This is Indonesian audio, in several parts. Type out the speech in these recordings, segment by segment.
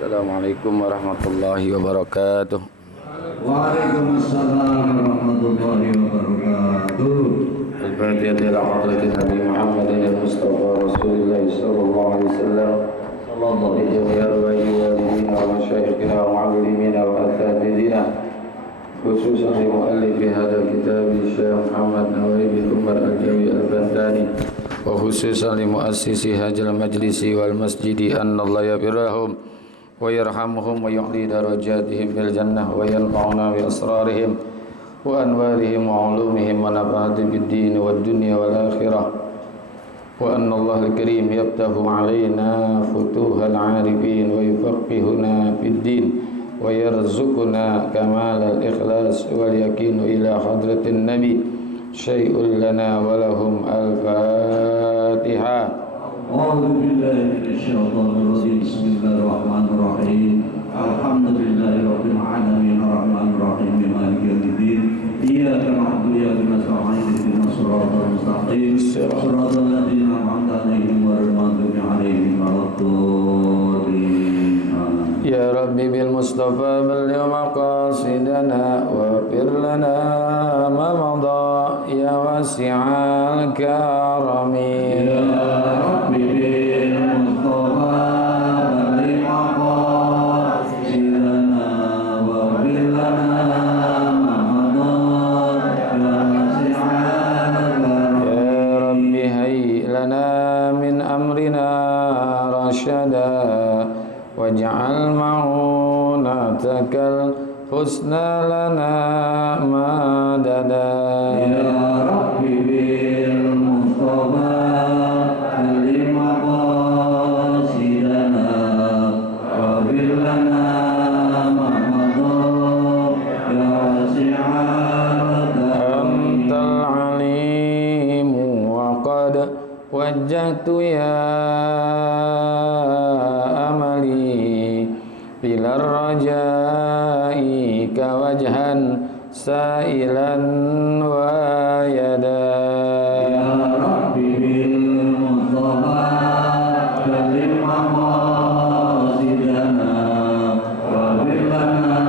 Assalamualaikum warahmatullahi wabarakatuh. Waalaikumsalam warahmatullahi wabarakatuh. Al-Fatihah ila hadratin Nabi Muhammad al-Mustafa Rasulullah sallallahu alaihi wasallam. Sallallahu alaihi wa wa masyayikhina wa muallimina wa asatidina. Khususan li muallif hadha kitab Syekh Muhammad Nawawi bin Umar Al-Jawi Al-Bantani. Wa khususan li muassisi hadzal majlisi wal masjidi annallaha yabirahum wa yarhamuhum wa yu'li darajatihim bil jannah wa yanfa'una bi asrarihim wa anwarihim wa ulumihim wa nafa'ati bid din wad dunya wal akhirah wa anna Allah al-karim yaftahu alaina futuhal arifin wa yufaqihuna fid din wa yarzuquna kamal al-ikhlas wal yakin ila hadratin nabi syai'un lana wa lahum al-fatihah. A'udzu billahi minasyaitonir rajim. Bismillahirrahmanirrahim. Alhamdulillahirabbil alamin arrahmanir rahim maliki yaumiddin. Iyyaka na'budu wa iyyaka nasta'in ihdinas siratal mustaqim siratal ladzina an'amta 'alaihim ghairil maghdubi 'alaihim waladdallin. Ya Rabbi bil Mustafa balligh maqasidana wa fir lana ma madha ya wasi'al karami. Ya Rabbi bil Mustafa balligh maqasidana wa fir lana ma madha ya wasi'al karami. Ya Rabbi hayy lana min amrina rashada waj'al ma'unatakal husna lana madada. Ya Rabbi bil Mustafa balligh maqasidana wa fir lana ma madha ya wasi'al karami. Antal alimu wa qad wajjahtu ya bilar rajai ka wajhan sa'ilan wa yada. Ya Rabbi bil Mustafa balligh maqasidana wa fir lana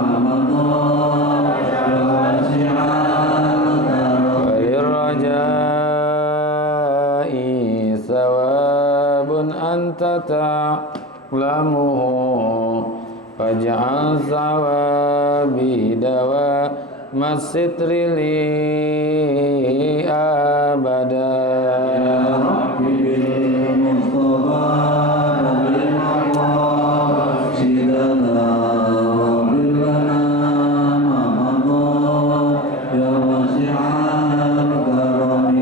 ma madha ya wasi'al karami. Walir rajai thawabun anta ta'lamuhu faj'al thawabi dawa masitri li abada. Ya Rabbi bil Mustafa balligh maqasidana wa fir lana ma madha ya wasi'al karami.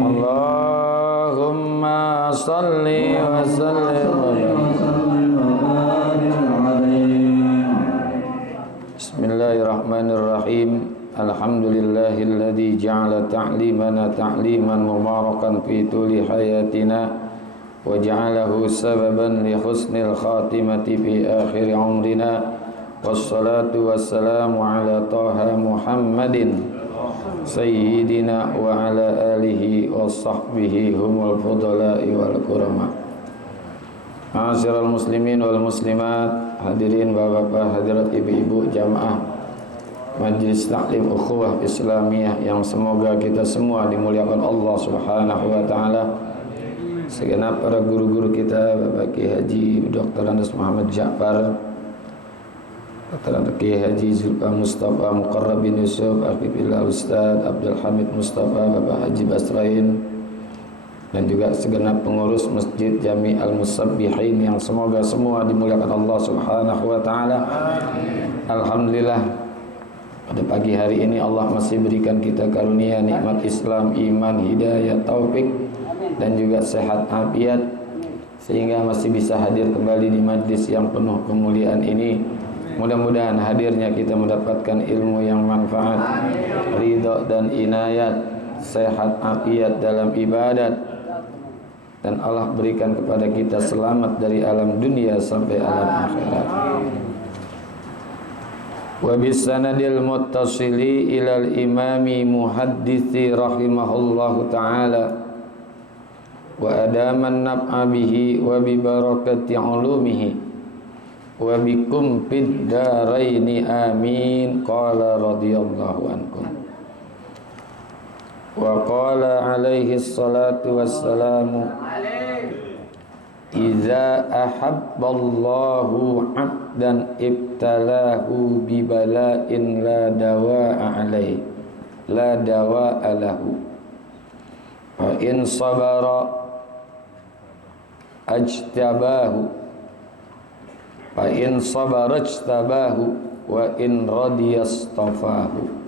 Allahumma salli wa sallim Bismillahirrahmanirrahim. Alhamdulillahilladzi ja'ala ta'limana ta'liman mubarakan fi tuli hayatina wa ja'alahu sababan li husnil khatimati fi akhir umrina. Wassalatu wassalamu ala taha Muhammadin sayyidina wa ala alihi wa sahbihi humul fudala'i wal kurama. Ma'asyiral muslimin wal muslimat, hadirin bapak-bapak, hadirat ibu-ibu jamaah Majelis Taklim Ukhuwah Islamiyah yang semoga kita semua dimuliakan Allah Subhanahu wa taala. Segenap para guru-guru kita, Bapak Kiai Haji Dr. Andes Muhammad Ja'far, Dr. Kiai Haji Zulfa Mustafa Muqarrab bin Yusuf, Afibillah Ustaz Abdul Hamid Mustafa, Bapak Haji Basrain, dan juga segenap pengurus Masjid Jami Al-Musabbihin yang semoga semua dimuliakan Allah Subhanahu wa taala. Alhamdulillah, pada pagi hari ini Allah masih berikan kita karunia nikmat Islam, iman, hidayah, taufik dan juga sehat afiat sehingga masih bisa hadir kembali di majlis yang penuh kemuliaan ini. Mudah-mudahan hadirnya kita mendapatkan ilmu yang manfaat, ridha dan inayat, sehat afiat dalam ibadat, dan Allah berikan kepada kita selamat dari alam dunia sampai alam akhirat. Wa bisanadil muttasili ilal imami muhadditsi rahimahullahu ta'ala wa adaman naf'a bihi wa bi barakati ulumihi wa bikum fid daraini amin. Qala radhiyallahu ankum. Wa qala alaihi salatu wassalamu iza ahabballahu abdan ibtalahu bibala'in la dawa'a alaihi la dawa'a lahu wa in sabara ajtabahu wa in sabara ajtabahu wa in radiya astafahu.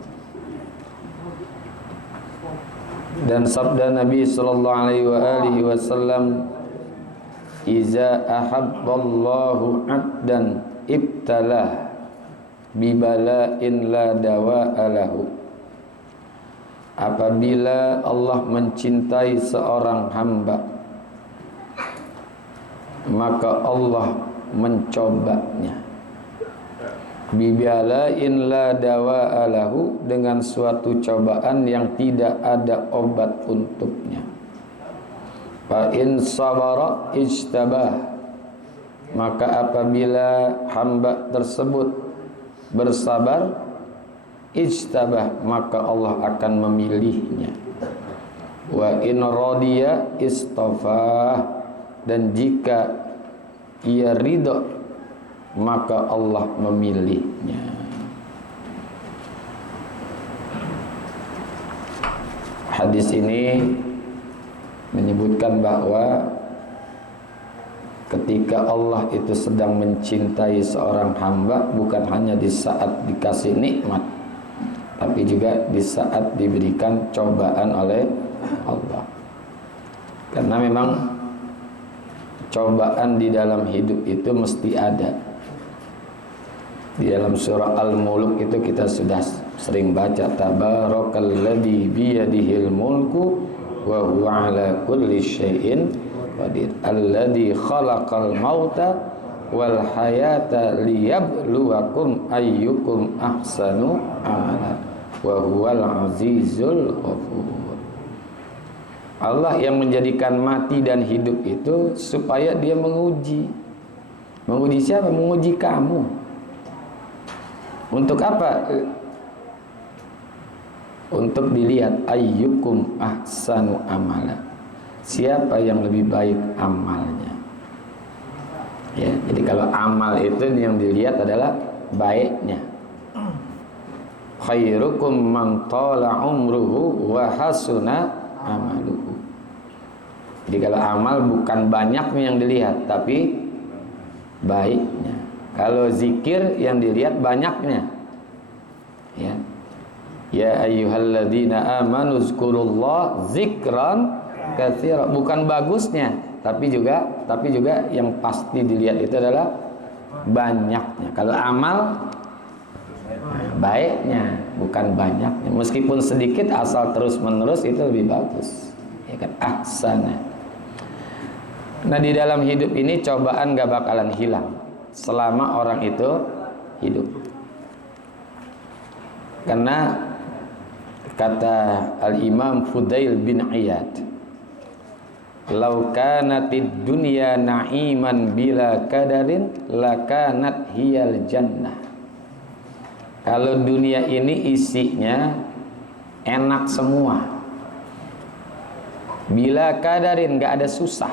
Dan sabda Nabi sallallahu alaihi wasallam, iza ahabballahu abdan ibtalah bibala'in la dawa'a lahu. Apabila Allah mencintai seorang hamba, maka Allah mencobanya bibala'in la dawa'a lahu, dengan suatu cobaan yang tidak ada obat untuknya. Fa in sabara ijtabah, maka apabila hamba tersebut bersabar, ijtabah, maka Allah akan memilihnya. Wa in radiya istafah, dan jika ia ridha, maka Allah memilihnya. Hadis ini menyebutkan bahwa ketika Allah itu sedang mencintai seorang hamba, bukan hanya di saat dikasih nikmat, tapi juga di saat diberikan cobaan oleh Allah. Karena memang cobaan di dalam hidup itu mesti ada. Di dalam surah Al-Mulk itu kita sudah sering baca, tabarakalladzi biyadihil mulku wa huwa ala kulli syai'in qadir, alladzi khalaqal mauta wal hayata liyabluwakum ayyukum ahsanu amala wa huwal azizul ghafur. Allah yang menjadikan mati dan hidup itu supaya dia menguji. Menguji siapa? Menguji kamu. Untuk apa? Untuk dilihat ayyukum ahsanu amala, siapa yang lebih baik amalnya. Ya, jadi kalau amal itu yang dilihat adalah baiknya. Khairukum man tala umruhu wa hasuna amaluhu. Jadi kalau amal bukan banyaknya yang dilihat, tapi baiknya. Kalau zikir yang dilihat banyaknya. Ya. Ya ayyuhalladzina amanu zkurullah zikran katsira, bukan bagusnya, tapi juga yang pasti dilihat itu adalah banyaknya. Kalau amal baiknya, bukan banyaknya. Meskipun sedikit, asal terus-menerus itu lebih bagus. Ya kan, ahsana. Nah, di dalam hidup ini cobaan gak bakalan hilang selama orang itu hidup. Karena kata Al-Imam Fudail bin Iyad, "Lau kanatid dunya na'iman bila kadarin lakanat hiyal jannah." Kalau dunia ini isinya enak semua, bila kadarin, gak ada susah,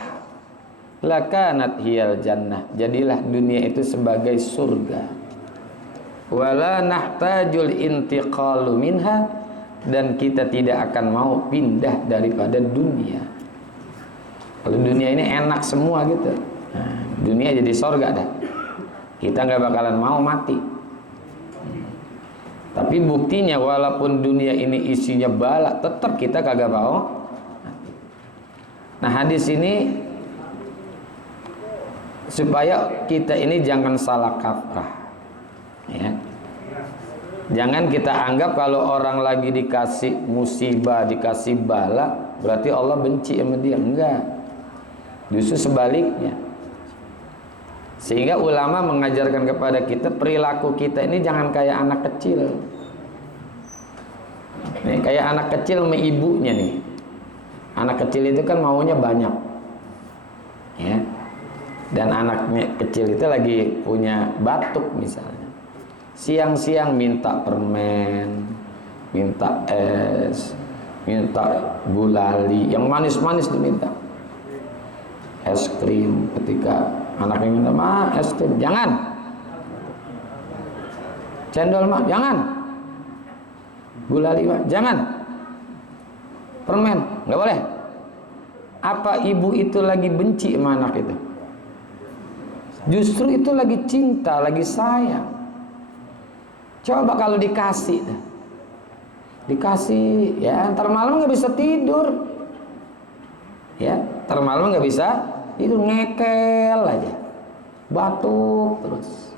lakanat hiyal jannah, jadilah dunia itu sebagai surga. Wala nahtajul intiqalu minha, dan kita tidak akan mau pindah daripada dunia. Kalau dunia ini enak semua gitu, nah, dunia jadi surga dah, kita nggak bakalan mau mati. Tapi buktinya walaupun dunia ini isinya bala, tetap kita kagak mau mati. Nah, hadis ini supaya kita ini jangan salah kaprah, ya. Jangan kita anggap kalau orang lagi dikasih musibah, dikasih bala, berarti Allah benci sama dia. Enggak, justru sebaliknya. Sehingga ulama mengajarkan kepada kita, perilaku kita ini jangan kayak anak kecil. Nih, kayak anak kecil sama ibunya nih. Anak kecil itu kan maunya banyak, ya. Dan anaknya kecil itu lagi punya batuk misalnya, siang-siang minta permen, minta es, minta gulali, yang manis-manis diminta, es krim. Ketika anaknya minta, "Ma, es krim." "Jangan." "Cendol, Ma." "Jangan." "Gulali, Ma." "Jangan." "Permen." "Nggak boleh." Apa ibu itu lagi benci sama anak itu? Justru itu lagi cinta, lagi sayang. Coba kalau dikasih, ya ntar malam nggak bisa tidur, ya ntar malam nggak bisa tidur, ngekel aja, batuk terus.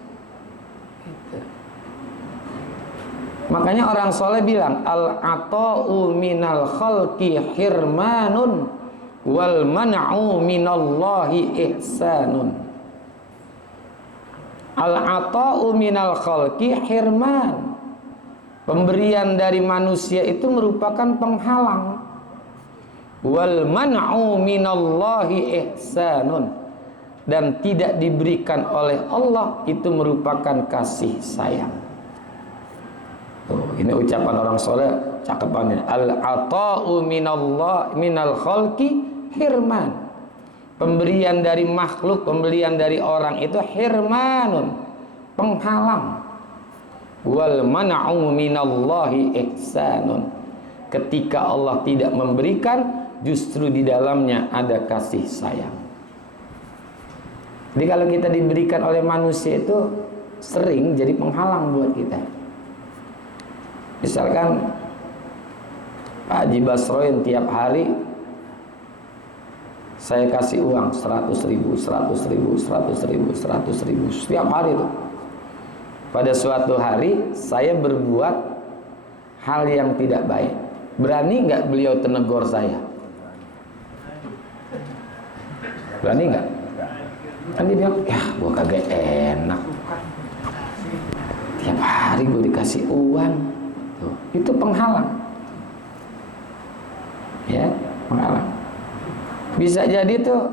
Gitu. Makanya orang soleh bilang, al-ata'u minal khalqi hirmanun wal man'u minallahi ihsanun. Al-ata'u minal khalqi hirman. Pemberian dari manusia itu merupakan penghalang. Wal man'u minallahi ihsanun. Dan tidak diberikan oleh Allah itu merupakan kasih sayang. Ini ucapan orang soleh, cakepannya. Al-ata'u minal khalqi hirman. Pemberian dari makhluk, pemberian dari orang itu hirmanun, penghalang. Wal man'u minallahi ihsanun. Ketika Allah tidak memberikan, justru di dalamnya ada kasih sayang. Jadi kalau kita diberikan oleh manusia itu sering jadi penghalang buat kita. Misalkan Pak Haji Basroin tiap hari saya kasih uang 100.000, 100.000, 100.000, 100.000 setiap hari itu. Pada suatu hari saya berbuat hal yang tidak baik. Berani nggak beliau tegur saya? Berani nggak? Kan dia bilang, "Ya gua kagak enak, tiap hari gua dikasih uang." Tuh, itu penghalang. Ya, penghalang. Bisa jadi tuh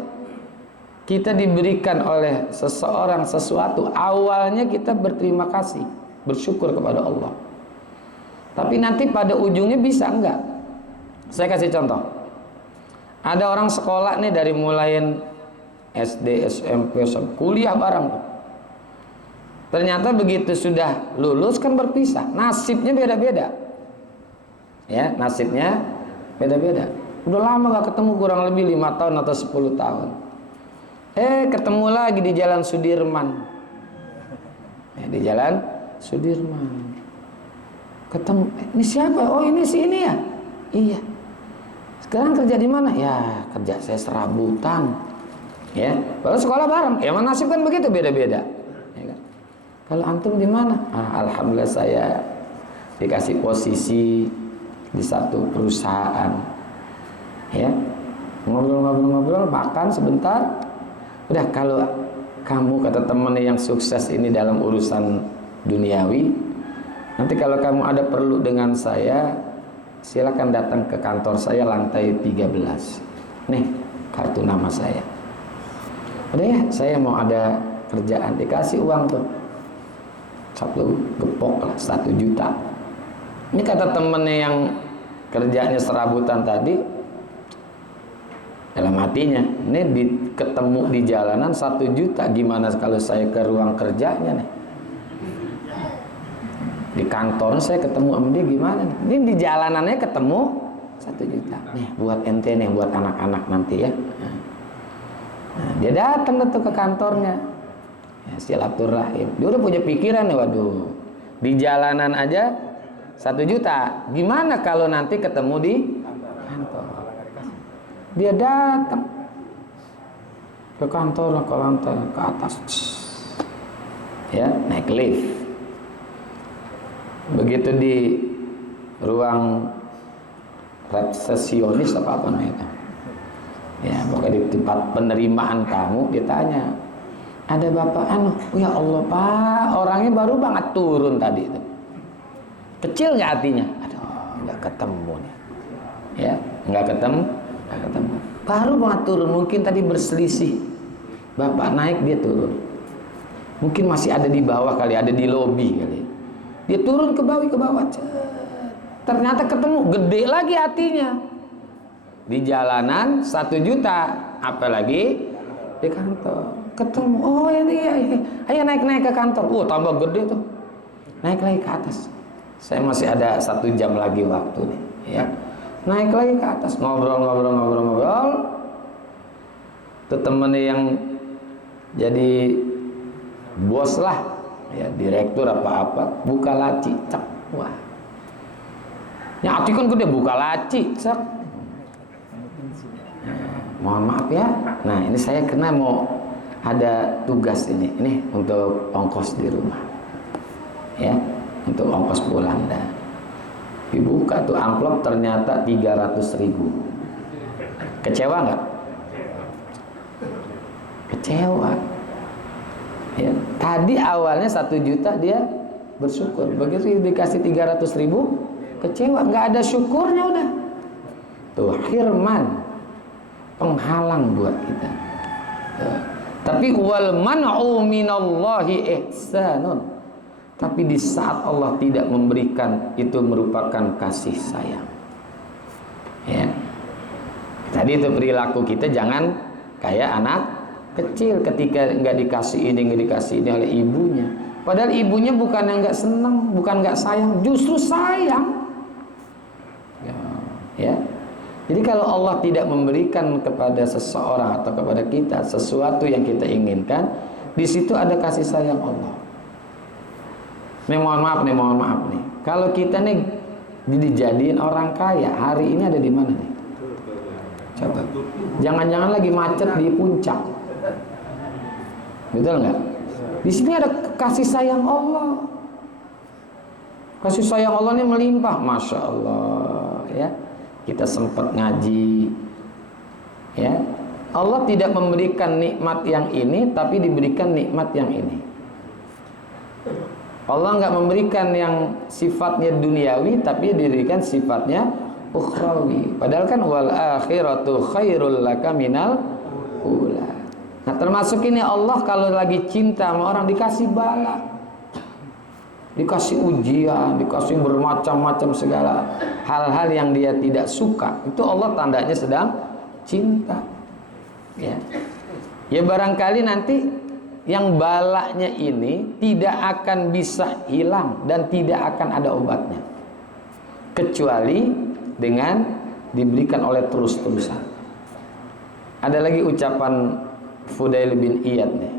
kita diberikan oleh seseorang sesuatu, awalnya kita berterima kasih, bersyukur kepada Allah. Tapi nanti pada ujungnya bisa enggak? Saya kasih contoh. Ada orang sekolah nih dari mulai SD, SMP, kuliah bareng. Ternyata begitu sudah lulus kan berpisah, nasibnya beda-beda. Ya, nasibnya beda-beda. Udah lama gak ketemu, kurang lebih 5 tahun atau 10 tahun. Ketemu lagi di Jalan Sudirman. Di Jalan Sudirman. Ketemu, ini siapa? Oh ini si ini ya? Iya. Sekarang kerja di mana? Ya kerja saya serabutan. Ya, padahal sekolah bareng. Ya nasib kan begitu, beda-beda. Ya kan? Kalau antum di mana? Alhamdulillah saya dikasih posisi di satu perusahaan. Ya, ngobrol-ngobrol, makan sebentar. Udah, kalau kamu kata temannya yang sukses ini dalam urusan duniawi, nanti kalau kamu ada perlu dengan saya, silakan datang ke kantor saya lantai 13. Nih, kartu nama saya. Udah ya, saya mau ada kerjaan, dikasih uang tuh. Satu gepok lah, 1 juta. Ini kata temennya yang kerjanya serabutan tadi, dalam hatinya, ini ketemu di jalanan 1 juta, gimana kalau saya ke ruang kerjanya nih? Di kantor saya ketemu sama dia gimana nih? Ini di jalanannya ketemu 1 juta. Nih buat ente nih, buat anak-anak nanti ya. Nah, dia datang tuh ke kantornya. Ya, silaturahim. Dia udah punya pikiran nih, waduh. Di jalanan aja 1 juta. Gimana kalau nanti ketemu di kantor? Dia datang ke kantor, ke lantai, ke atas, ya naik lift. Begitu di ruang resepsionis apa namanya, ya pokoknya di tempat penerimaan tamu, ditanya, ada bapak anu? Ya Allah Pak, orangnya baru banget turun tadi itu. Kecil nggak hatinya? Aduh, nggak ketemu nih, ya nggak ketemu. Baru banget turun, mungkin tadi berselisih Bapak naik, dia turun. Mungkin masih ada di bawah kali, ada di lobi kali. Dia turun ke bawah. Ternyata ketemu, gede lagi hatinya. Di jalanan 1 juta, apalagi di kantor. Ketemu, oh iya, ayo naik ke kantor. Tambah gede tuh. Naik lagi ke atas. Saya masih ada 1 jam lagi waktu nih, ya. Naik lagi ke atas, ngobrol. Itu temennya yang jadi bos lah, ya, direktur apa-apa, buka laci, cek. Wah. Nyati kan gede, buka laci, cek. Mohon maaf ya. Nah, ini saya kena mau ada tugas ini untuk ongkos di rumah. Ya, untuk ongkos pulang dah. Dibuka tuh amplop, ternyata 300.000. Kecewa nggak? Kecewa. Ya, tadi awalnya 1 juta dia bersyukur. Begitu dikasih 300.000, kecewa, nggak ada syukurnya udah. Tuh hirman, penghalang buat kita. Ya. Tapi wal man'u minallahi ihsanun. Tapi di saat Allah tidak memberikan, itu merupakan kasih sayang. Ya. Tadi itu perilaku kita jangan kayak anak kecil ketika nggak dikasih ini oleh ibunya. Padahal ibunya bukan yang nggak senang, bukan nggak sayang, justru sayang. Ya. Jadi kalau Allah tidak memberikan kepada seseorang atau kepada kita sesuatu yang kita inginkan, di situ ada kasih sayang Allah. Mohon maaf nih. Kalau kita nih dijadiin orang kaya, hari ini ada di mana nih? Coba. Jangan-jangan lagi macet di puncak. Betul nggak? Di sini ada kasih sayang Allah. Kasih sayang Allah ini melimpah, masya Allah. Ya, kita sempat ngaji. Ya, Allah tidak memberikan nikmat yang ini, tapi diberikan nikmat yang ini. Allah nggak memberikan yang sifatnya duniawi, tapi diberikan sifatnya ukhrawi. Padahal kan wal akhiratu khairul laka minal ula. Nah, termasuk ini Allah kalau lagi cinta sama orang dikasih bala, dikasih ujian, dikasih bermacam-macam segala hal-hal yang dia tidak suka. Itu Allah tandanya sedang cinta. Ya, ya barangkali nanti yang balanya ini tidak akan bisa hilang dan tidak akan ada obatnya kecuali dengan diberikan oleh terus-terusan. Ada lagi ucapan Fudail bin Iyad nih.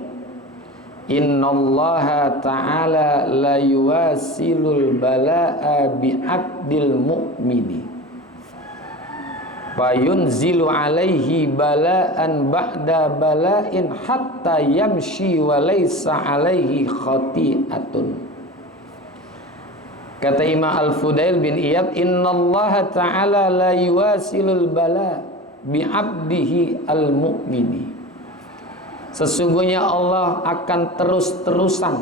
Innallaha ta'ala la yuwasilul bala'a bi'aqdil mu'mini fayunzilu alaihi bala'an ba'da bala'in hatta yamshi wa laysa alaihi khati'atun. Kata Imam Al-Fudail bin Iyad, innallaha ta'ala la yuwasilul bala' bi'abdihi al-mu'mini. Sesungguhnya Allah akan terus-terusan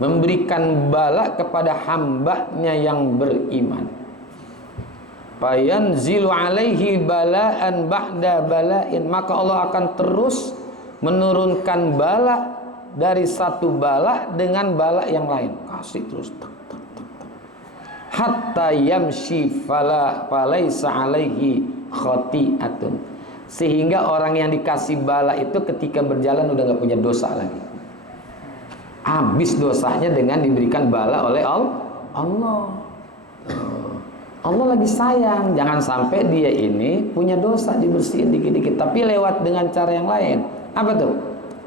memberikan bala kepada hambanya yang beriman. Fayanzilu alaihi bala'an ba'da bala'in, maka Allah akan terus menurunkan bala dari satu bala dengan bala yang lain, kasih terus hatta yamshi falaysa alaihi khati'atun, sehingga orang yang dikasih bala itu ketika berjalan udah nggak punya dosa lagi, habis dosanya dengan diberikan bala oleh Allah. Allah lagi sayang, jangan sampai dia ini punya dosa dibersihin dikit-dikit, tapi lewat dengan cara yang lain. Apa tuh?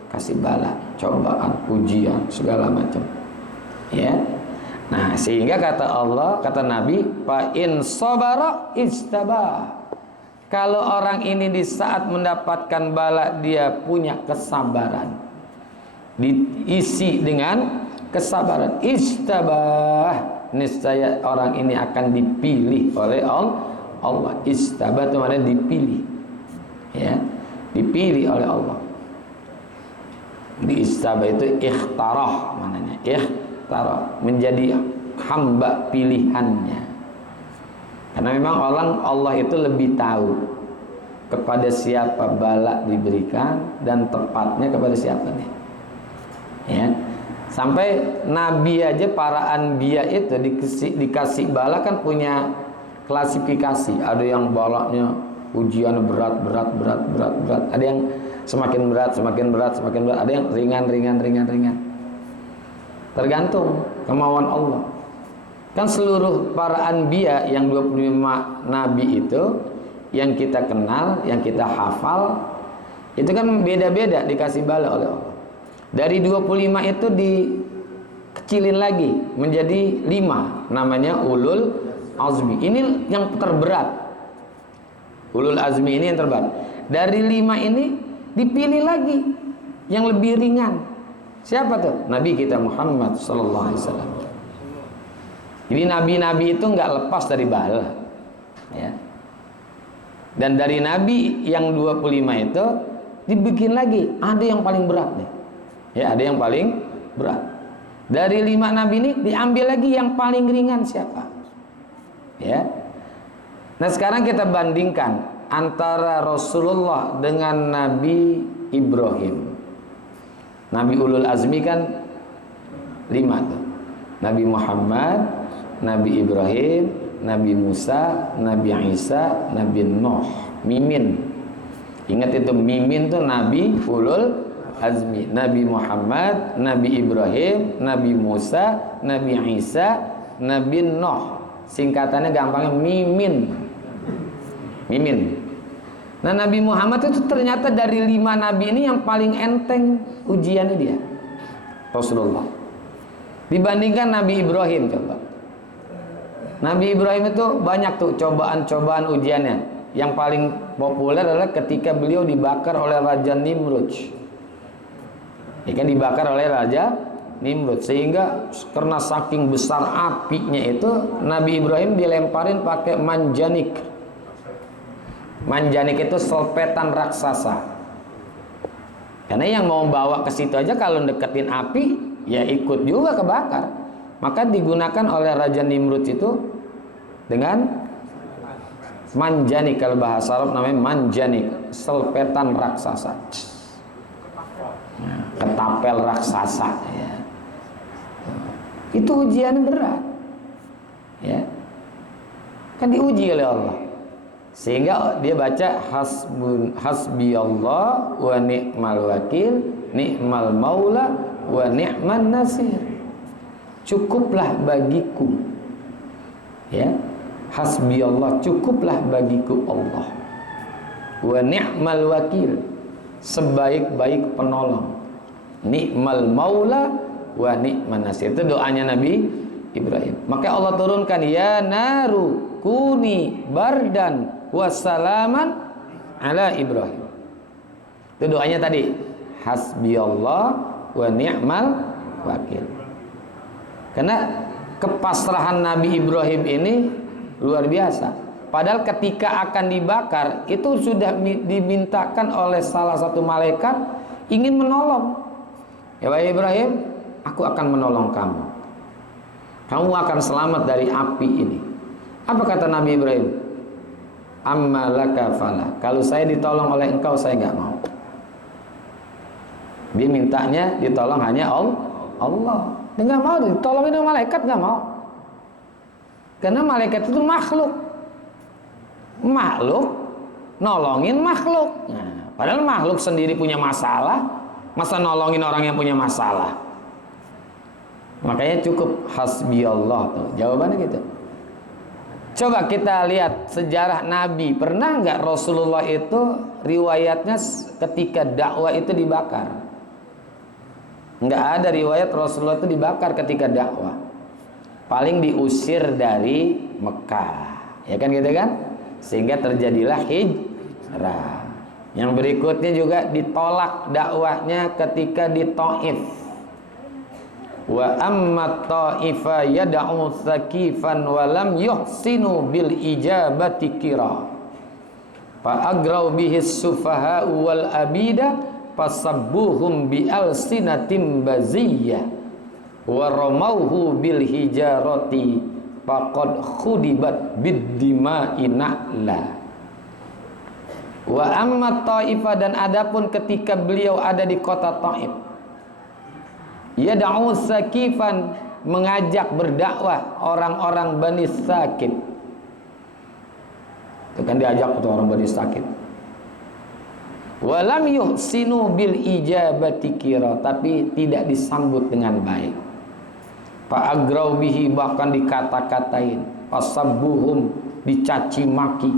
Kasih bala, cobaan, ujian, segala macam. Ya. Nah, sehingga kata Allah, kata Nabi, fa in sabara istabah. Kalau orang ini di saat mendapatkan bala dia punya kesabaran, diisi dengan kesabaran, istabah, niscaya orang ini akan dipilih oleh Allah. Istabah itu maknanya dipilih, ya, dipilih oleh Allah. Di istabah itu ikhtarah, maknanya ikhtarah, menjadi hamba pilihannya. Karena memang Allah itu lebih tahu kepada siapa bala diberikan dan tepatnya kepada siapa nih. Ya. Sampai nabi aja, para anbiya itu dikasih bala kan punya klasifikasi. Ada yang balanya ujian berat. Ada yang semakin berat. Ada yang ringan. Tergantung kemauan Allah. Kan seluruh para anbiya yang 25 nabi itu yang kita kenal, yang kita hafal, itu kan beda-beda dikasih bala oleh Allah. Dari 25 itu dikecilin lagi menjadi 5, namanya ulul azmi. Ini yang terberat. Ulul azmi ini yang terberat. Dari 5 ini dipilih lagi yang lebih ringan. Siapa tuh? Nabi kita Muhammad sallallahu alaihi wasallam. Jadi nabi-nabi itu nggak lepas dari bala. Ya. Dan dari nabi yang 25 itu dibikin lagi, ada yang paling berat nih. Ya, ada yang paling berat. Dari 5 nabi ini diambil lagi yang paling ringan siapa? Ya. Nah, sekarang kita bandingkan antara Rasulullah dengan Nabi Ibrahim. Nabi ulul azmi kan 5 tuh. Nabi Muhammad, Nabi Ibrahim, Nabi Musa, Nabi Isa, Nabi Nuh. Mimin. Ingat itu, mimin tuh Nabi ulul azmi. Nabi Muhammad, Nabi Ibrahim, Nabi Musa, Nabi Isa, Nabi Nuh. Singkatannya gampangnya mimin. Mimin. Nah, Nabi Muhammad itu ternyata dari 5 nabi ini yang paling enteng ujiannya dia, Rasulullah. Dibandingkan Nabi Ibrahim, coba. Nabi Ibrahim itu banyak tuh cobaan-cobaan ujiannya. Yang paling populer adalah ketika beliau dibakar oleh Raja Nimrud. Ikan dibakar oleh Raja Nimrud, sehingga karena saking besar apinya itu Nabi Ibrahim dilemparin pakai manjanik. Manjanik itu selpetan raksasa. Karena yang mau bawa ke situ aja kalau deketin api ya ikut juga kebakar. Maka digunakan oleh Raja Nimrud itu dengan manjanik, kalau bahasa Arab namanya manjanik, selpetan raksasa. Ketapel raksasa ya. Itu ujian berat ya, kan diuji oleh Allah, sehingga dia baca hasbiyallah wa ni'mal wakil, ni'mal maula wa ni'man nasir. Cukuplah bagiku ya, hasbiyallah, cukuplah bagiku Allah, wa ni'mal wakil, sebaik-baik penolong, ni'mal maula wa ni'man nasir. Itu doanya Nabi Ibrahim. Maka Allah turunkan, ya naru kuni bardan wassalaman ala Ibrahim. Itu doanya tadi, hasbiyallah wa ni'mal wakil. Karena kepasrahan Nabi Ibrahim ini luar biasa. Padahal ketika akan dibakar itu sudah dimintakan oleh salah satu malaikat ingin menolong. Ya wahai Ibrahim, aku akan menolong kamu. Kamu akan selamat dari api ini. Apa kata Nabi Ibrahim? Amma laka fala. Kalau saya ditolong oleh engkau, saya nggak mau. Dia mintanya ditolong hanya Allah. Dia nggak mau ditolongin oleh malaikat, nggak mau. Karena malaikat itu makhluk nolongin makhluk. Nah, padahal makhluk sendiri punya masalah, masa nolongin orang yang punya masalah? Makanya cukup hasbiyallah tuh. Jawabannya gitu. Coba kita lihat sejarah Nabi. Pernah nggak Rasulullah itu riwayatnya ketika dakwah itu dibakar? Nggak ada riwayat Rasulullah itu dibakar ketika dakwah. Paling diusir dari Mekah, ya kan gitu kan? Sehingga terjadilah hijrah. Yang berikutnya juga ditolak dakwahnya ketika di Taif. Wa amma ta'ifa yad'u tsakifan wa lam yuhsinu bil ijabati kira. Fa agrau bihi sufaha wal abida fasabbuhum bi alsinatim baziyah wa ramauhu bil hijarati faqad khudibat bid dima'i na'la. Wa amma Taifah, dan adapun ketika beliau ada di kota Taif, yad'u Sakifan, mengajak berdakwah orang-orang Bani Sakif. Itu kan diajak tuh orang Bani Sakif. Walam yuhsinu bil ijabati kira, tapi tidak disambut dengan baik. Fa agrau bihi, bahkan dikata-katain. Fasabbuhum, dicaci maki.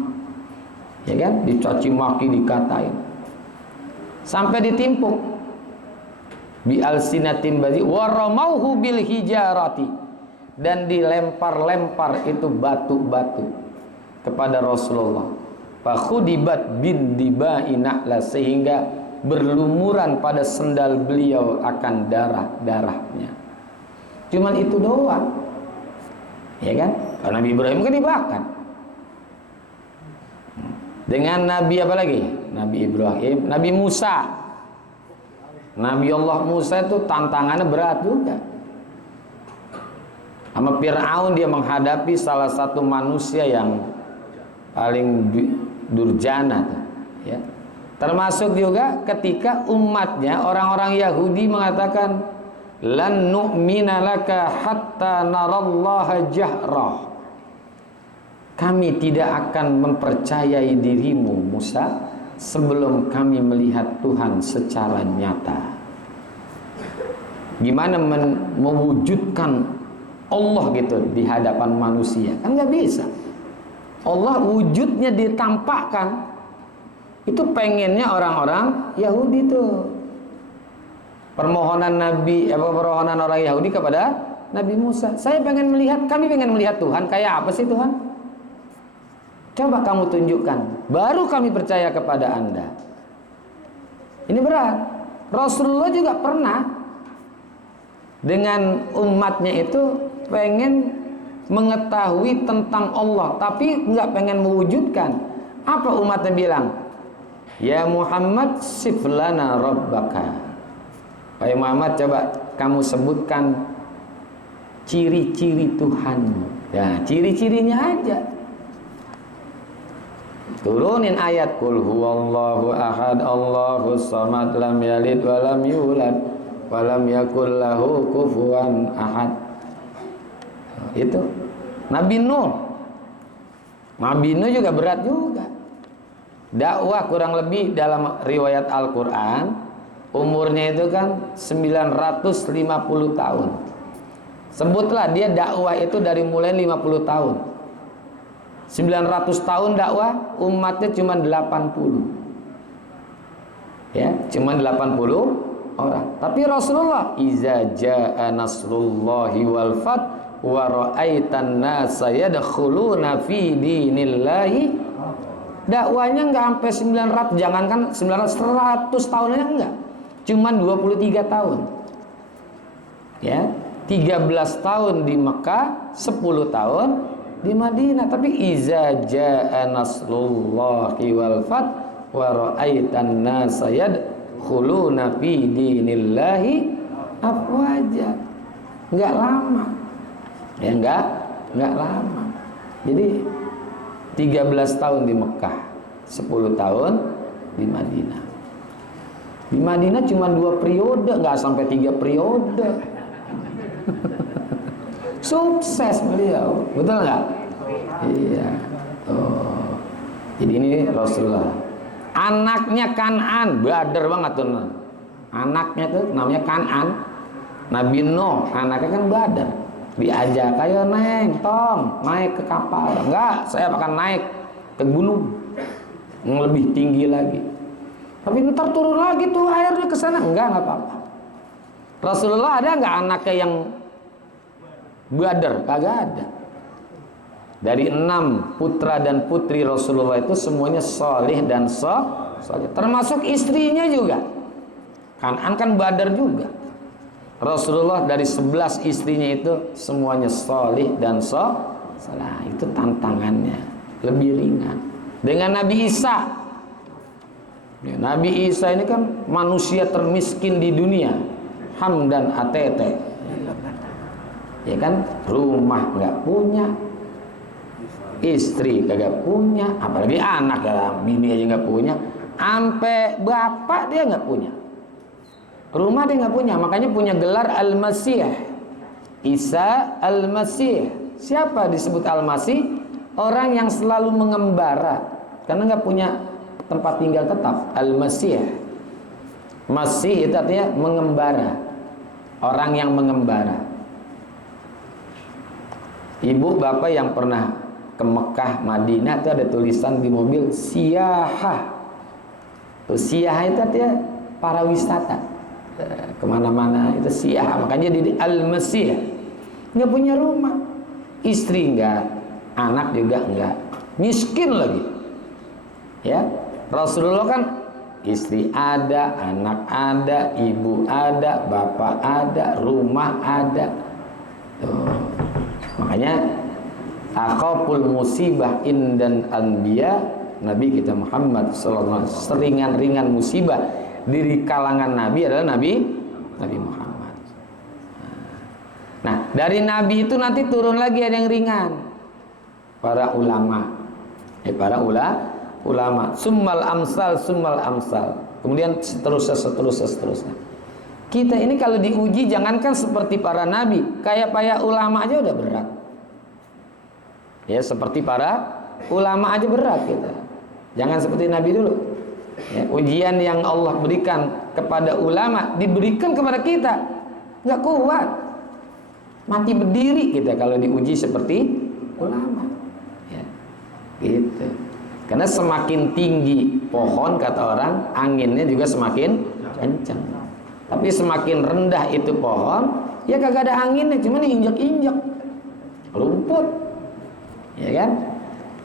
Ya kan? Dicaci maki, dikatain. Sampai ditimpuk. Bi alsinatin bazi wa ramauhu bil hijarati, dan dilempar-lempar itu batu-batu kepada Rasulullah. Fa khudibat bin dibai na'la, sehingga berlumuran pada sendal beliau akan darah-darahnya. Cuman itu doang. Ya kan? Karena Nabi Ibrahim kan dibakar. Dengan Nabi apa lagi? Nabi Ibrahim, Nabi Musa. Nabi Allah Musa itu tantangannya berat juga. Sama Fir'aun dia menghadapi salah satu manusia yang paling durjana, ya. Termasuk juga ketika umatnya orang-orang Yahudi mengatakan lan nu'mina laka hatta narallaha jahrah. Kami tidak akan mempercayai dirimu Musa sebelum kami melihat Tuhan secara nyata. Gimana mewujudkan Allah gitu di hadapan manusia? Kan nggak bisa. Allah wujudnya ditampakkan. Itu pengennya orang-orang Yahudi tuh. Permohonan permohonan orang Yahudi kepada Nabi Musa. Kami pengen melihat Tuhan. Kayak apa sih Tuhan? Coba kamu tunjukkan. Baru kami percaya kepada Anda. Ini berat. Rasulullah juga pernah dengan umatnya itu pengen mengetahui tentang Allah, tapi nggak pengen mewujudkan. Apa umatnya bilang? Ya Muhammad, siflana rabbaka. Wahai Muhammad, coba kamu sebutkan ciri-ciri Tuhanmu. Ya, ciri-cirinya aja. Turunin ayat Qul huwallahu ahad Allahus samad lam yalid wa lam yulad wa lam yakul lahu kufuwan ahad. Itu Nabi Nuh. Nabi Nuh juga berat juga. Dakwah kurang lebih dalam riwayat Al-Qur'an umurnya itu kan 950 tahun. Sebutlah dia dakwah itu dari mulai 50 tahun. 900 tahun dakwah, umatnya cuma 80. Ya, cuma 80 orang. Tapi Rasulullah iza jaa nasrullahi wal fath wa ra'aitan nasa yadkhuluna fi dinillahi, dakwahnya enggak sampai 900, jangankan 900, 100 tahunnya enggak. Cuman 23 tahun. Ya, 13 tahun di Mekah, 10 tahun di Madinah. Tapi iza jaa nasrullahi wal fath wa ra'aitan nasa yadkhuluna fi dinillahi afwaja. Enggak lama. Ya enggak lama. Jadi 13 tahun di Mekah, 10 tahun di Madinah. Di Madinah cuma 2 periode, nggak sampai 3 periode. Sukses beliau, betul nggak? Iya. Oh. Jadi ini Rasulullah. Anaknya Kan'an, bader banget tuh. Anaknya tuh namanya Kan'an. Nabi Nuh, anaknya kan bader. Diajak, ayo naik ke kapal. Enggak, saya akan naik ke gunung yang lebih tinggi lagi. Tapi ntar turun lagi tuh airnya ke sana. Enggak apa-apa. Rasulullah ada enggak anaknya yang bader? Kagak ada. Dari 6 putra dan putri Rasulullah itu semuanya solih dan solih. Termasuk istrinya juga. Kan'an kan bader juga. Rasulullah dari 11 istrinya itu semuanya solih dan solih. Itu tantangannya lebih ringan. Dengan Nabi Isa. Ya, Nabi Isa ini kan manusia termiskin di dunia. Hamdan atete. Ya kan, rumah nggak punya, istri kagak punya, apalagi anak ya, bini aja nggak punya, sampai bapak dia nggak punya, rumah dia nggak punya. Makanya punya gelar Al-Masih, Isa Al-Masih. Siapa disebut Al-Masih? Orang yang selalu mengembara karena nggak punya tempat tinggal tetap. Al-Masih, Masih itu artinya mengembara, orang yang mengembara. Ibu bapak yang pernah ke Mekah, Madinah itu ada tulisan di mobil siyahah. Siyahah itu artinya para wisata, kemana-mana itu siyahah. Makanya jadi Al-Masih. Nggak punya rumah, istri nggak, anak juga nggak, miskin lagi. Ya, Rasulullah kan istri ada, anak ada, ibu ada, bapak ada, rumah ada. Tuh. Makanya akhaful musibah indan anbiya, Nabi kita Muhammad sallallahu alaihi wasallam, seringan-ringan musibah dari kalangan nabi adalah Nabi Muhammad. Nah, dari nabi itu nanti turun lagi ada yang ringan. Para ulama. Para ulama, summal amsal. Kemudian seterusnya. Kita ini kalau diuji jangankan seperti para nabi, kayak ulama aja udah berat. Ya, seperti para ulama aja berat kita. Jangan seperti nabi dulu. Ya, ujian yang Allah berikan kepada ulama diberikan kepada kita, nggak kuat. Mati berdiri kita kalau diuji seperti ulama. Ya, gitu. Karena semakin tinggi pohon kata orang, anginnya juga semakin kencang. Tapi semakin rendah itu pohon, ya kagak ada anginnya, cuma diinjak-injak rumput, ya kan?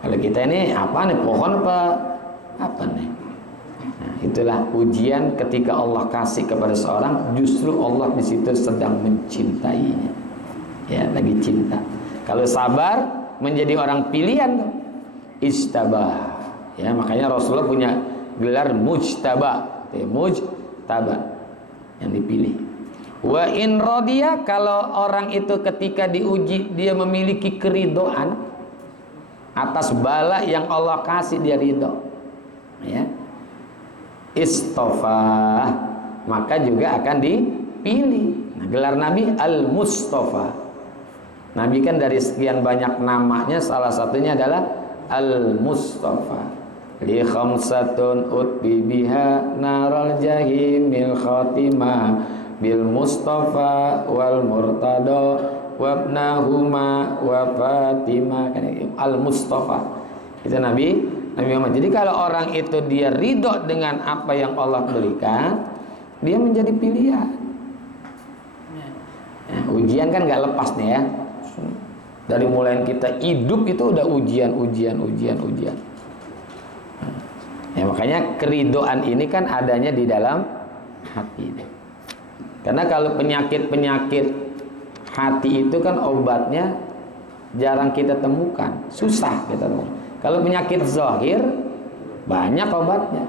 Kalau kita ini apa nih, pohon apa nih? Nah, itulah ujian ketika Allah kasih kepada seorang, justru Allah di situ sedang mencintainya, ya lagi cinta. Kalau sabar menjadi orang pilihan, istabah, ya makanya Rasulullah punya gelar mujtaba, mujtaba, yang dipilih. Wa in radiya, kalau orang itu ketika diuji dia memiliki keridoan atas bala yang Allah kasih, dia ridho, ya, istofah, maka juga akan dipilih. Nah, gelar Nabi Al-Mustafa. Nabi kan dari sekian banyak namanya salah satunya adalah Al-Mustafa. Li khamsatun utbi biha naral jahimil khatimah bil Mustafa wal Murtada wabnahuma wa Fatimah. Al-Mustafa itu Nabi Muhammad. Jadi kalau orang itu dia ridho dengan apa yang Allah berikan, dia menjadi pilihan. Nah, ujian kan nggak lepas nih ya. Dari mulai kita hidup itu udah ujian. Ya, makanya keridoan ini kan adanya di dalam hati. Karena kalau penyakit hati itu kan obatnya jarang kita temukan, susah kita temukan. Kalau penyakit zahir banyak obatnya.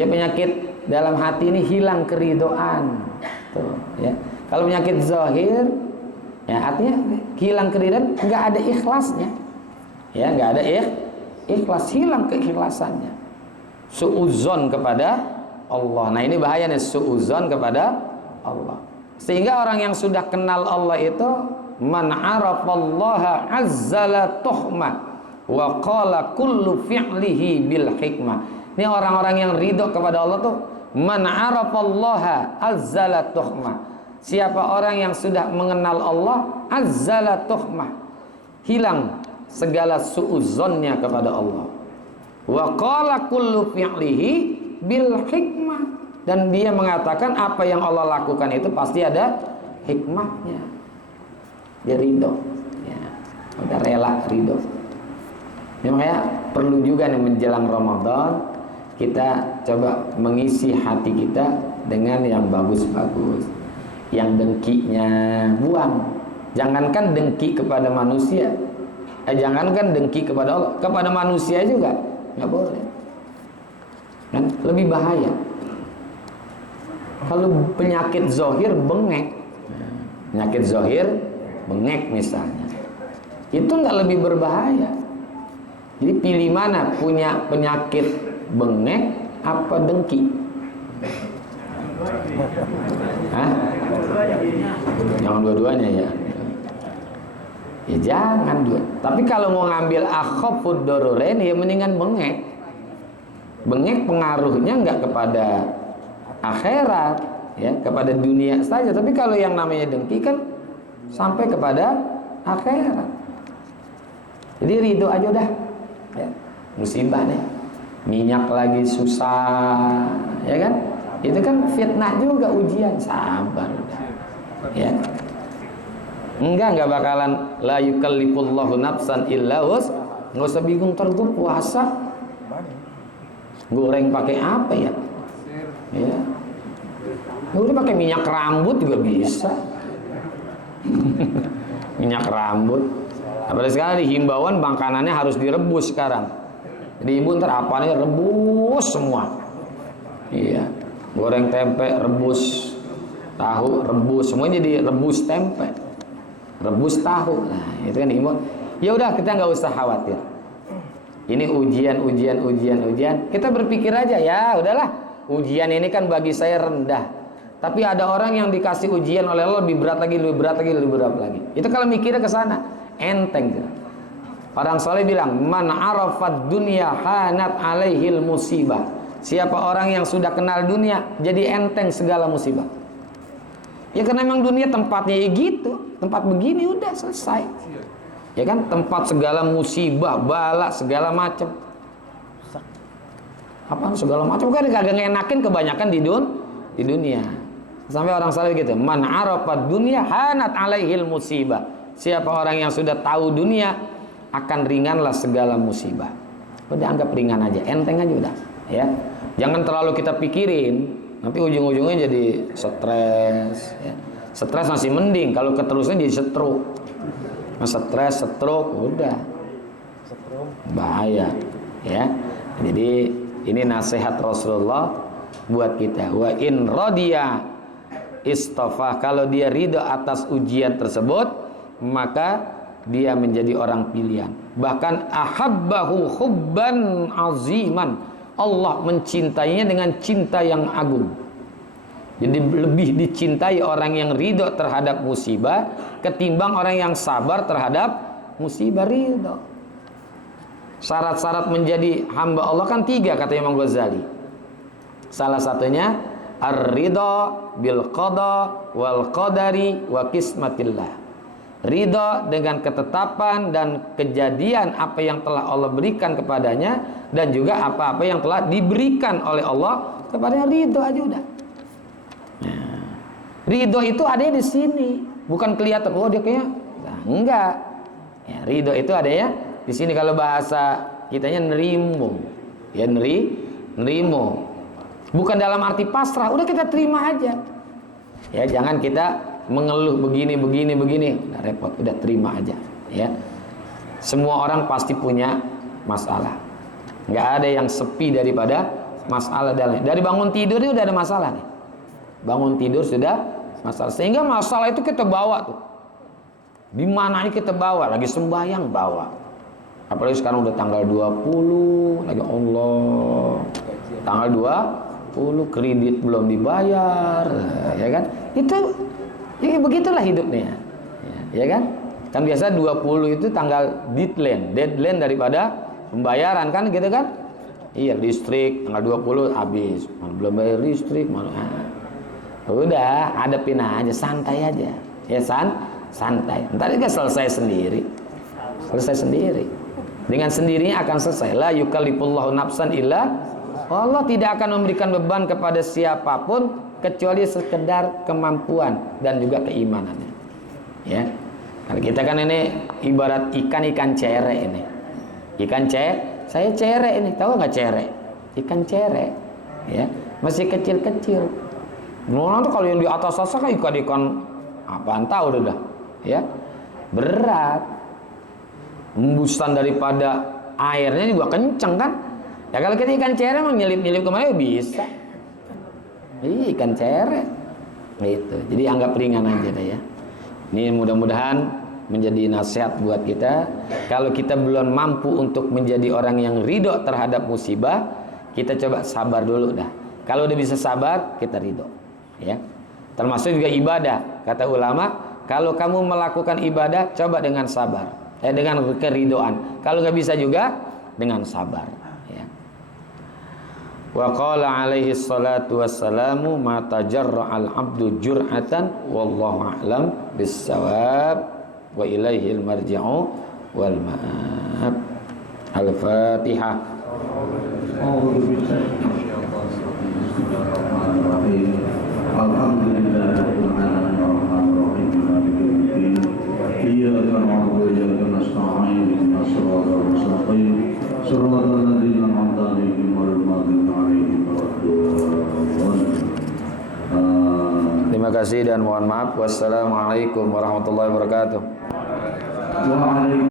Ya, penyakit dalam hati ini hilang keridoan. Tuh, ya. Kalau penyakit zahir, ya artinya hilang keridoan, nggak ada ikhlasnya. Ya, nggak ada ikhlas, hilang keikhlasannya. Suudzon kepada Allah. Nah, ini bahaya nih, suudzon kepada Allah. Sehingga orang yang sudah kenal Allah itu man arafallaha azzala tuhmah wa qala kullu fi'lihi bil hikmah. Ini orang-orang yang ridho kepada Allah tuh man arafallaha azzala tuhmah. Siapa orang yang sudah mengenal Allah, azzala tuhmah, hilang segala suudzonnya kepada Allah. Wa qala kullu fi'lihi bil hikmah, dan dia mengatakan apa yang Allah lakukan itu pasti ada hikmahnya. Dia ridho, ya, udah rela ridho. Ya, makanya perlu juga nih menjelang Ramadan kita coba mengisi hati kita dengan yang bagus-bagus. Yang dengkinya buang. Jangankan dengki kepada manusia, jangankan dengki kepada Allah, kepada manusia juga nggak boleh. Kan lebih bahaya. Kalau penyakit zahir bengek, penyakit zahir bengek misalnya, itu nggak lebih berbahaya. Jadi pilih mana, punya penyakit bengek apa dengki? Hah? Jangan dua-duanya ya. Ya jangan dua. Tapi kalau mau ngambil akhafud dararain ya mendingan bengek. Bengek pengaruhnya nggak kepada akhirat, ya, kepada dunia saja. Tapi kalau yang namanya dengki kan sampai kepada akhirat. Jadi ridho aja udah. Ya, musibah nih, minyak lagi susah, ya kan? Itu kan fitnah juga, ujian, sabar udah. Ya. Enggak bakalan la yukallifullahu nafsan illa wus. Enggak usah bingung gue puasa. Goreng pakai apa ya? Ya. Udah pakai minyak rambut juga bisa. Minyak rambut. Apalagi sekarang di himbauan makanannya harus direbus sekarang. Jadi ibu ntar apanya rebus semua. Iya. Goreng tempe rebus, tahu rebus, semuanya jadi rebus tempe, rebus tahu. Nah itu kan ibu. Ya udah kita nggak usah khawatir. Ini ujian. Kita berpikir aja ya udahlah. Ujian ini kan bagi saya rendah. Tapi ada orang yang dikasih ujian oleh Allah lebih berat lagi. Itu kalau mikirnya ke sana. Enteng. Orang soleh bilang, man arafat dunya hanat alaihil musibah. Siapa orang yang sudah kenal dunia, jadi enteng segala musibah. Ya karena memang dunia tempatnya ya gitu, tempat begini udah selesai. Ya kan, tempat segala musibah, bala, segala macam. Apa segala macam kan kagak ngenakin kebanyakan di dunia. Sampai orang soleh gitu, man arafat dunya hanat alaihil musibah. Siapa orang yang sudah tahu dunia, akan ringanlah segala musibah. Udah anggap ringan aja, enteng aja udah, ya. Jangan terlalu kita pikirin, nanti ujung-ujungnya jadi stres, ya. Stres masih mending, kalau keterusnya jadi stroke. Nah, stroke, udah bahaya, ya. Jadi ini nasihat Rasulullah buat kita. Wa in radiya istafah, kalau dia ridho atas ujian tersebut, maka dia menjadi orang pilihan. Bahkan ahabbahu hubban aziman, Allah mencintainya dengan cinta yang agung. Jadi lebih dicintai orang yang ridho terhadap musibah ketimbang orang yang sabar terhadap musibah. Ridho, syarat-syarat menjadi hamba Allah kan 3 kata Imam Ghazali. Salah satunya ar-ridho bil qada wal qadari wa qismatillah. Ridho dengan ketetapan dan kejadian apa yang telah Allah berikan kepadanya, dan juga apa-apa yang telah diberikan oleh Allah kepadanya. Ridho aja udah. Nah, ridho itu adanya di sini, bukan kelihatan. Oh dia kayaknya, nah, enggak. Ya, ridho itu adanya di sini. Kalau bahasa kitanya nerimo, ya nerimo. Bukan dalam arti pasrah. Udah kita terima aja. Ya jangan kita mengeluh begini, nah, repot, udah terima aja, ya. Semua orang pasti punya masalah, nggak ada yang sepi daripada masalah dalamnya. Dari bangun tidur itu udah ada masalah nih, bangun tidur sudah masalah, sehingga masalah itu kita bawa tuh, di mana ini kita bawa, lagi sembahyang bawa, apalagi sekarang udah tanggal 20, lagi Allah, tanggal 20 kredit belum dibayar, ya kan, itu. Ya begitulah hidupnya, ya kan? Kan biasa 20 itu tanggal deadline daripada pembayaran kan, gitu kan? Iya, listrik tanggal 20 habis, belum bayar listrik, udah hadapin aja, santai aja, ya santai. Ntar juga selesai sendiri, dengan sendirinya akan selesai. La yukallifullahu nafsan illa, Allah tidak akan memberikan beban kepada siapapun kecuali sekedar kemampuan dan juga keimanannya, ya. Kalau kita kan ini ibarat ikan cere ini, saya cere ini, tahu nggak cere? Ikan cere, ya, masih kecil. Orang tuh kalau yang di atas kan ikan apaan tahu udah, ya, berat, embusan daripada airnya juga kenceng kan. Ya kalau kita ikan cere mau nyelip kemana bisa. Ikan cere gitu. Jadi anggap ringan aja deh, ya. Ini mudah-mudahan menjadi nasihat buat kita. Kalau kita belum mampu untuk menjadi orang yang ridho terhadap musibah, kita coba sabar dulu dah. Kalau udah bisa sabar, kita ridho. Ya. Termasuk juga ibadah. Kata ulama, kalau kamu melakukan ibadah, coba dengan sabar, dengan keridoan. Kalau nggak bisa juga, dengan sabar. Ya. Wa qala alaihi salatu wassalamu ma tajarra'al abdu jur'atan wallahu a'lam bis-shawab wa ilaihil marji'u wal ma'ab. Al-Fatihah. Alhamdulillahirabbil alamin arrahmanir rahim maliki yaumiddin iyyaka na'budu wa iyyaka nasta'in ihdinas siratal mustaqim siratal ladzina an'amta 'alaihim ghairil maghdubi 'alaihim waladdallin. Terima kasih dan mohon maaf. Wassalamualaikum warahmatullahi wabarakatuh. Waalaikumsalam.